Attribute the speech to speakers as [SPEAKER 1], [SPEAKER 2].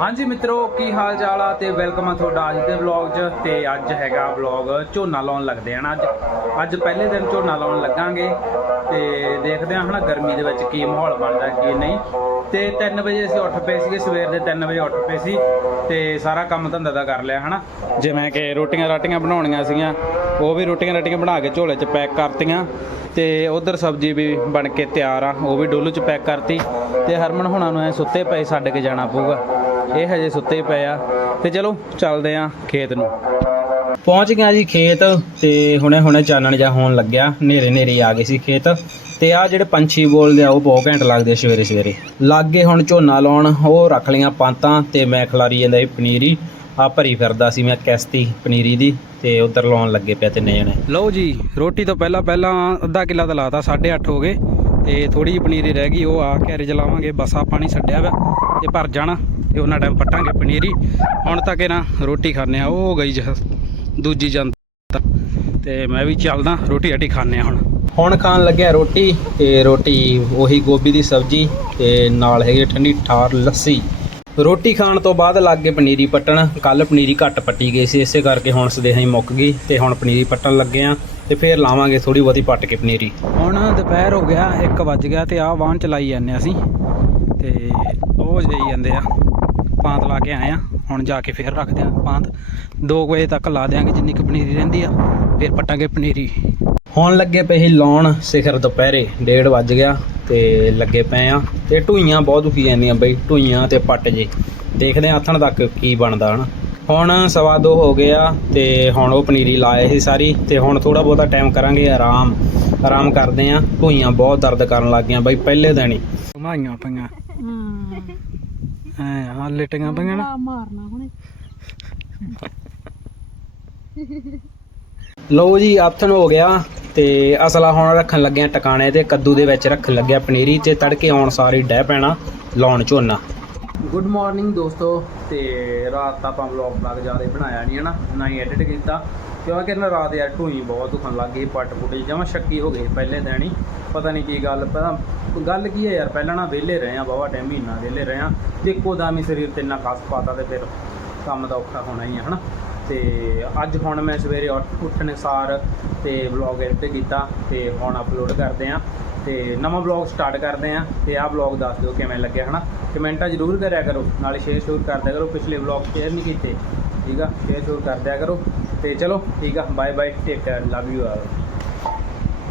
[SPEAKER 1] ਹਾਂਜੀ ਮਿੱਤਰੋ, ਕੀ ਹਾਲ ਚਾਲ ਆ ਤੇ ਵੈਲਕਮ ਆ ਤੁਹਾਡਾ ਅੱਜ ਦੇ ਵਲੌਗ 'ਚ ਤੇ ਅੱਜ ਹੈਗਾ ਵਲੌਗ ਝੋਨਾ ਲਾਉਣ ਲੱਗਦੇ ਹਨ ਅੱਜ। ਅੱਜ ਪਹਿਲੇ ਦਿਨ ਝੋਨਾ ਲਾਉਣ ਲੱਗਾਂਗੇ ਤੇ ਦੇਖਦੇ ਹਾਂ ਹਨਾ ਗਰਮੀ ਦੇ ਵਿੱਚ ਕੀ ਮਾਹੌਲ ਬਣਦਾ, ਕੀ ਨਹੀਂ। ਤੇ 3 ਵਜੇ ਅਸੀਂ ਉੱਠ ਪਏ ਸੀਗੇ, ਸਵੇਰ ਦੇ 3 ਵਜੇ ਉੱਠ ਪਏ ਸੀ ਤੇ ਸਾਰਾ ਕੰਮ ਧੰਦਾ ਦਾ ਕਰ ਲਿਆ ਹਨਾ। ਜਿਵੇਂ ਕਿ ਰੋਟੀਆਂ ਰਾਟੀਆਂ ਬਣਾਉਣੀਆਂ ਸੀਗੀਆਂ, ਉਹ ਵੀ ਰੋਟੀਆਂ ਰਾਟੀਆਂ ਬਣਾ ਕੇ ਝੋਲੇ 'ਚ ਪੈਕ ਕਰਤੀਆਂ ਤੇ ਉਧਰ ਸਬਜ਼ੀ ਵੀ ਬਣ ਕੇ ਤਿਆਰ ਆ, ਉਹ ਵੀ ਡੋਲੂ 'ਚ ਪੈਕ ਕਰਤੀ ਤੇ ਹਰਮਨ ਹੁਣਾਂ ਨੂੰ ਐ ਸੁੱਤੇ ਪਏ ਛੱਡ ਕੇ ਜਾਣਾ ਪਊਗਾ। ਇਹ ਹਜੇ ਸੁੱਤੇ ਪਏ ਆ। ਤੇ ਚਲੋ, ਚੱਲਦੇ ਆ ਖੇਤ ਨੂੰ। ਪਹੁੰਚ ਗਿਆ ਜੀ ਖੇਤ, ਤੇ ਹੁਣੇ ਹੁਣੇ ਚਾਨਣ ਜਾ ਹੋਣ ਲੱਗਿਆ। ਹਨੇਰੇ ਹਨੇਰੇ ਆ ਗਏ ਸੀ ਖੇਤ। ਤੇ ਆ ਜਿਹੜੇ ਪੰਛੀ ਬੋਲਦੇ ਆ, ਉਹ ਬਹੁਤ ਘੈਂਟ ਲੱਗਦੇ ਸਵੇਰੇ ਸਵੇਰੇ। ਲੱਗੇ ਹੁਣ ਝੋਨਾ ਲਾਉਣ, ਉਹ ਰੱਖ ਲਈਆਂ ਪਾਂਤਾਂ, ਤੇ ਮੈਂ ਖਲਾਰੀ ਜਾਂਦਾ ਸੀ ਪਨੀਰੀ। ਆ ਭਰੀ ਫਿਰਦਾ ਸੀ ਮੈਂ ਕੈਸਤੀ ਪਨੀਰੀ ਦੀ, ਤੇ ਉਧਰ ਲਾਉਣ ਲੱਗੇ ਪਿਆ ਤਿੰਨੇ ਜਣੇ। ਲਓ ਜੀ, ਰੋਟੀ ਤੋਂ ਪਹਿਲਾਂ ਪਹਿਲਾਂ ਅੱਧਾ ਕਿੱਲਾ ਤਾਂ ਲਾਤਾ 8:30 ਹੋ ਗਏ। ਤੇ ਥੋੜੀ ਜਿਹੀ ਪਨੀਰੀ ਰਹਿ ਗਈ, ਉਹ ਆ ਕੇ ਜਲਾਵਾਂਗੇ ਬਸਾ ਪਾਣੀ ਛੱਡਿਆ ਵਾ, ਤੇ ਭਰ ਜਾਣਾ। ਤੇ ਉਹਨਾਂ ਟਾਈਮ ਪੱਟਾਂਗੇ ਪਨੀਰੀ। ਹੁਣ ਤੱਕ ਇਹ ਨਾ ਰੋਟੀ ਖਾਣੇ ਆ ਉਹ ਗਈ ਜਹ ਦੂਜੀ ਜਨਤਾ ਤੇ ਮੈਂ ਵੀ ਚੱਲਦਾ, ਰੋਟੀ ਹਟੀ ਖਾਣੇ ਆ ਹੁਣ। ਹੁਣ ਖਾਣ ਲੱਗਿਆ ਰੋਟੀ ਤੇ ਰੋਟੀ ਉਹੀ ਗੋਭੀ ਦੀ ਸਬਜ਼ੀ ਤੇ ਨਾਲ ਹੈਗੀ ਠੰਡੀ ਠਾਰ ਲੱਸੀ। ਰੋਟੀ ਖਾਣ ਤੋਂ ਬਾਅਦ ਲੱਗ ਗਏ ਪਨੀਰੀ ਪੱਟਣ। ਕੱਲ ਪਨੀਰੀ ਘੱਟ ਪੱਟੀ ਗਈ ਸੀ, ਇਸੇ ਕਰਕੇ ਹੁਣ ਸਦੇਹਾਂ ਹੀ ਮੁੱਕ ਗਈ ਤੇ ਹੁਣ ਪਨੀਰੀ ਪੱਟਣ ਲੱਗੇ ਆ ਤੇ ਫੇਰ ਲਾਵਾਂਗੇ ਥੋੜੀ ਬਹੁਤੀ ਪੱਟ ਕੇ ਪਨੀਰੀ। ਹੁਣ ਦੁਪਹਿਰ ਹੋ ਗਿਆ 1 ਵੱਜ ਗਿਆ ਤੇ ਆਹ ਵਾਹਨ ਚਲਾਈ ਜਾਂਦੇ ਅਸੀਂ ਤੇ ਉਹ ਜਾਈ ਜਾਂਦੇ ਆ ਪਾਂਤ ਲਾ ਕੇ ਆਏ ਆ। ਹੁਣ ਜਾ ਕੇ ਫੇਰ ਰੱਖਦੇ ਆ ਪਾਂਤ। 2 ਵਜੇ ਤੱਕ ਲਾ ਦਿਆਂਗੇ ਜਿੰਨੀ ਕੁ ਪਨੀਰੀ ਰਹਿੰਦੀ ਆ, ਫੇਰ ਪੱਟਾਂਗੇ ਪਨੀਰੀ। ਹੁਣ ਲੱਗੇ ਪਏ ਸੀ ਲਾਉਣ, ਸਿਖਰ ਦੁਪਹਿਰੇ 1:30 ਵੱਜ ਗਿਆ ਤੇ ਲੱਗੇ ਪਏ ਆ। ਤੇ ਢੂਈਆਂ ਬਹੁਤ ਦੁਖੀ ਜਾਂਦੀਆਂ ਬਈ, ਢੂਈਆਂ ਤੇ ਪੱਟ ਜੇ। ਦੇਖਦੇ ਆ ਆਥਣ ਤੱਕ ਕੀ ਬਣਦਾ ਹਨਾ। ਹੁਣ ਸਵਾ ਦੋ ਹੋ ਗਿਆ ਤੇ ਹੁਣ ਉਹ ਪਨੀਰੀ ਲਾਏ ਸੀ ਸਾਰੀ ਤੇ ਹੁਣ ਥੋੜਾ ਬਹੁਤਾ ਟਾਈਮ ਕਰਾਂਗੇ ਆਰਾਮ। ਆਰਾਮ ਕਰਦੇ ਆ। ਢੂਈਆਂ ਬਹੁਤ ਦਰਦ ਕਰਨ ਲੱਗ ਗਈਆਂ ਬਈ ਪਹਿਲੇ ਦਿਨ ਹੀ। ਘੁਮਾਈਆਂ ਪਈਆਂ। ਐ ਹਾਂ ਲਟੀਆਂ ਪਈਆਂ ਨਾ।
[SPEAKER 2] ਮਾਰਨਾ ਹੁਣੇ।
[SPEAKER 1] ਲਓ ਜੀ ਆਥਣ ਹੋ ਗਿਆ ਤੇ ਅਸਲਾ ਹੁਣ ਰੱਖਣ ਲੱਗੇ ਆ ਟਿਕਾਣੇ ਤੇ ਕੱਦੂ ਦੇ ਵਿੱਚ ਰੱਖਣ ਲੱਗਿਆ ਪਨੀਰੀ ਤੇ ਤੜਕੇ ਆਉਣ ਸਾਰੀ ਡਹਿ ਪੈਣਾ ਲਾਉਣ ਝੋਨਾ। ਗੁੱਡ ਮਾਰਨਿੰਗ ਦੋਸਤੋ, ਤੇ ਰਾਤ ਤਾਂ ਆਪਾਂ ਵਲੌਗ ਬਲੌਗ ਜ਼ਿਆਦਾ ਬਣਾਇਆ ਨਹੀਂ ਹਨਾ, ਨਾ ਹੀ ਐਡਿਟ ਕੀਤਾ। ਕਿਉਂਕਿ ਨਾ ਰਾਤ ਯਾਰ ਢੂਈ ਬਹੁਤ ਦੁਖਣ ਲੱਗ ਗਈ, ਪੱਟ ਪੁੱਟ ਜਮਾ ਸ਼ੱਕੀ ਹੋ ਗਏ ਪਹਿਲੇ ਦਿਨ ਹੀ। ਪਤਾ ਨਹੀਂ ਕੀ ਗੱਲ, ਪਹਿਲਾਂ ਗੱਲ ਕੀ ਹੈ ਯਾਰ, ਪਹਿਲਾਂ ਨਾ ਵਿਹਲੇ ਰਹੇ ਆ ਬਾਵਾ ਟਾਈਮ ਮਹੀਨਾ ਵਿਹਲੇ ਰਹੇ ਆ ਤੇ ਇੱਕੋ ਸਰੀਰ ਤੇ ਇੰਨਾ ਕਸ ਪਾਤਾ ਤੇ ਫਿਰ ਕੰਮ ਦਾ ਔਖਾ ਹੋਣਾ ਹੀ ਹੈ ਹਨਾ। ਤੇ ਅੱਜ ਹੁਣ ਮੈਂ ਸਵੇਰੇ ਉੱਠ ਉੱਠਣੇ ਸਾਰ ਤੇ ਵਲੌਗ ਐਡਿਟ ਕੀਤਾ, ਤੇ ਹੁਣ ਅਪਲੋਡ ਕਰਦੇ ਆ ਤੇ ਨਵਾਂ ਵਲੌਗ ਸਟਾਰਟ ਕਰਦੇ ਆ ਤੇ ਆਹ ਵਲੌਗ ਦੱਸ ਦਿਓ ਕਿਵੇਂ ਲੱਗਿਆ, ਹਨਾ? ਕਮੈਂਟਾਂ ਜ਼ਰੂਰ ਕਰਿਆ ਕਰੋ, ਨਾਲੇ ਸ਼ੇਅਰ ਸ਼ੇਅਰ ਕਰਦਿਆ ਕਰੋ, ਪਿਛਲੇ ਵਲੌਗ ਸ਼ੇਅਰ ਨਹੀਂ ਕੀਤੇ, ਠੀਕ ਆ? ਸ਼ੇਅਰ ਸ਼ੇਅਰ ਕਰਦਿਆ ਕਰੋ, ਤੇ ਚਲੋ, ਠੀਕ ਆ bye bye take care love you all